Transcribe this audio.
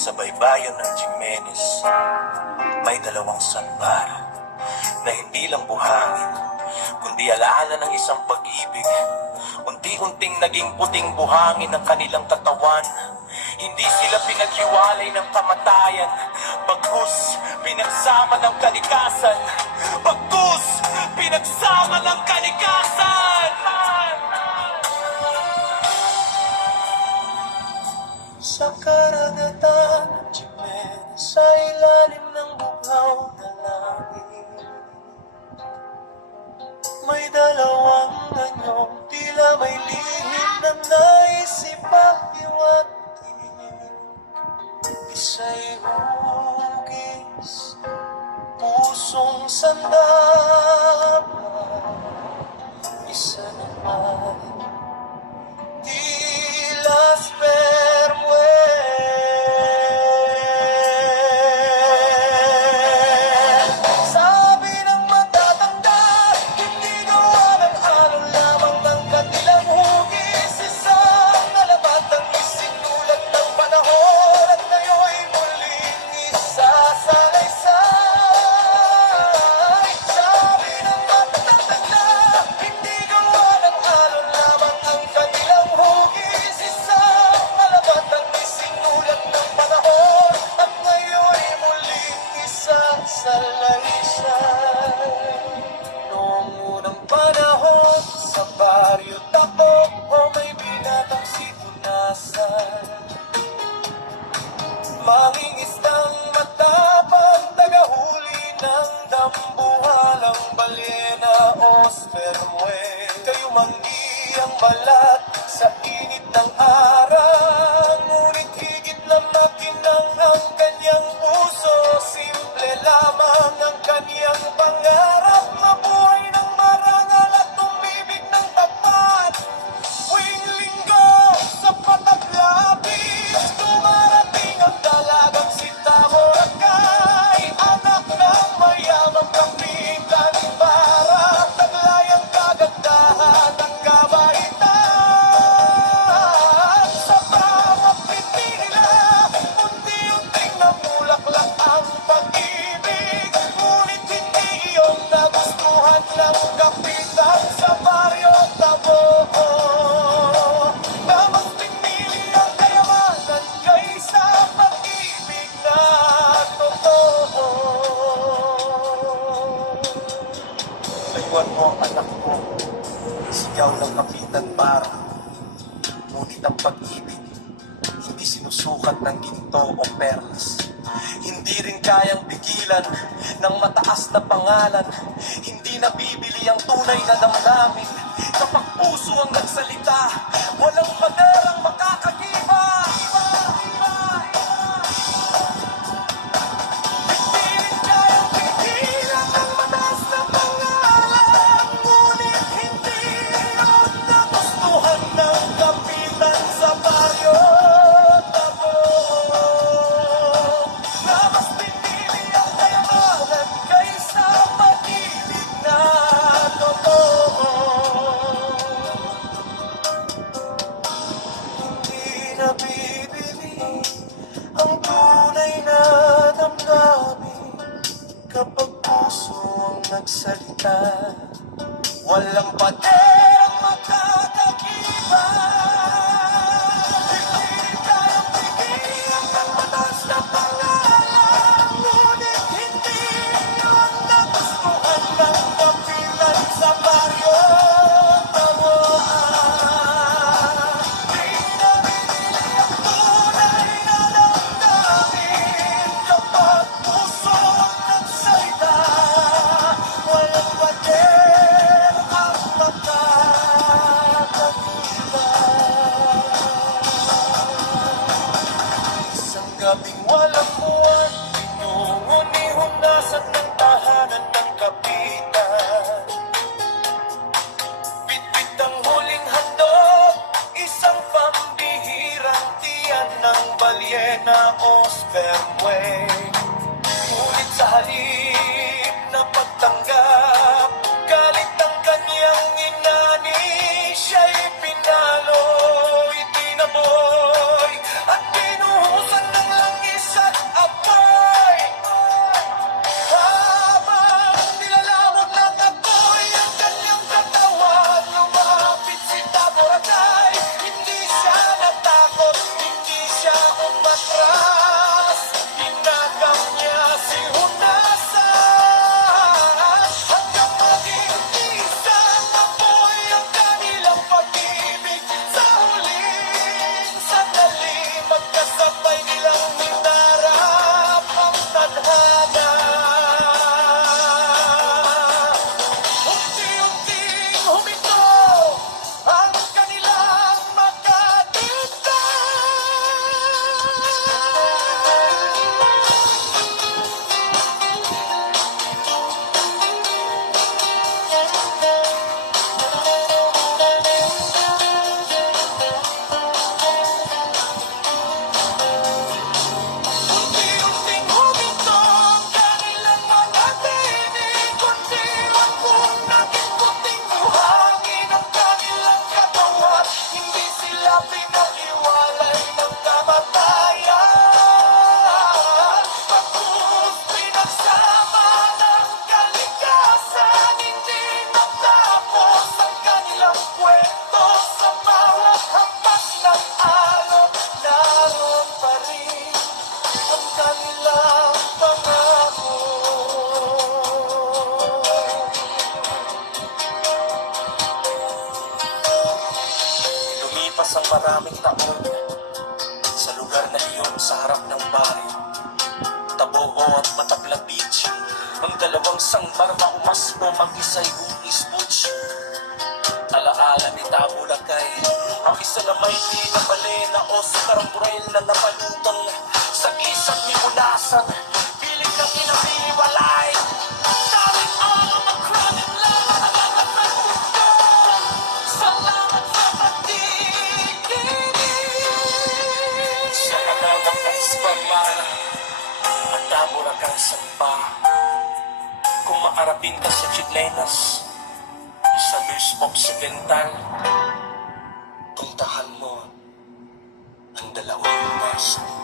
Sa baybayin ng Jimenez, may dalawang sandbar na hindi lang buhangin, kundi alaala ng isang pag-ibig. Unti-unting naging puting buhangin ng kanilang katawan. Hindi sila pinaghiwalay ng kamatayan, bagkus pinagsama ng kalikasan. Bagkus pinagsama ng kalikasan. Sa karagatan ng Jimenez, sa ilalim ng bughaw na langit, may dalawang anyong tila may lihim na naisipahiwati. Isa'y hugis, pusong sandama, isa naman tila spermwe. Sabi ng matatanda, hindi gawa ng alon lamang ng kanilang hugis. Isang alabatang isinulat ng panahon at ngayo'y muling isasalaysay. Sabi ng matatanda, hindi gawa ng alon lamang ang kanilang hugis. Isang alabatang isinulat ng panahon at ngayo'y muling isasalaysay. Noong unang panahon, sa baryo Tapo o may binatang si Tunasan, mangingisdang matapang, tagahuli ng dambuhalang balyena o spermwe. Kayo manggi ang balat sa init ng araw, ngunit higit na makinang ang kanyang puso. Simple lamang ang kanyang pangarap, mabuhay ng marangal at umibig ng tapat. Tuwing linggo sa Pataglabis, dumarating ang dalagang si Taboracay, anak ng mayamang kapitan para taglay ang kagandahan at kabaitan. Sa bawat pipi nila, unti-unting namulaklak ang pag-ibig, ngunit hindi iyong nagustuhan ng kapitan sa baryo Tabo, na mas pinili ang kayamanan kaysa pag-ibig na totoo. Layuan mo ang anak ko, sigaw ng kapitan para, ngunit ang pag-ibig hindi sinusukat ng ginto o perlas. Hindi rin kayang pigilan ng mataas na pangalan. Hindi nabibili ang tunay na damdamin. Kapag puso ang nagsalita, walang paderang makakagiba. Hindi rin kayang pigilan ng mataas na pangalan, ngunit hindi yun nagustuhan ng kapitan sa baryo Tabo, na mas pinili ang kayamanan kaysa pag-ibig na totoo. Hindi nabibili ang tunay na damdamin kapag puso ang nagsalita. Walang paderang makakagiba. Hindi kayang pigilan ng mataas na pangalan, ngunit hindi yun nagustuhan ng kapitan sa baryo Tabo. Di nabibili ang tunay na damdamin kapag puso ang nagsalita. Walang pader ang makakagiba. Isang gabing walang buwan, pinungunihundasan ng tahanan ng kapitan. Bitbit ang huling handog, isang pambihirang tiyan ng balyena o spermwe. Ngunit sa halip na pagtanggap, galit ang kanyang inani. Siya'y pinalo, itinaboy at pinuhusan ng langis maraming taon sa lugar na iyon sa harap ng baryo. Tabogo at Batabla Beach, ang dalawang sangbar na umaspo mag-isa'y buis butch. Alaala ni Tabo Lakay, ang isa na may tigang balena o sa karamburel na napalutang sa isang nibunasan, piling ng inahiwalay. Daming alam ang chronic lang, alamat ng mundo. Salamat sa pagdikinig. Sa kanawang kasbamana at Tabo Lakay Sampa, kung maarapin ka sa Chiclenas, sa Luis Occidental, puntahan mo ang dalawang maso.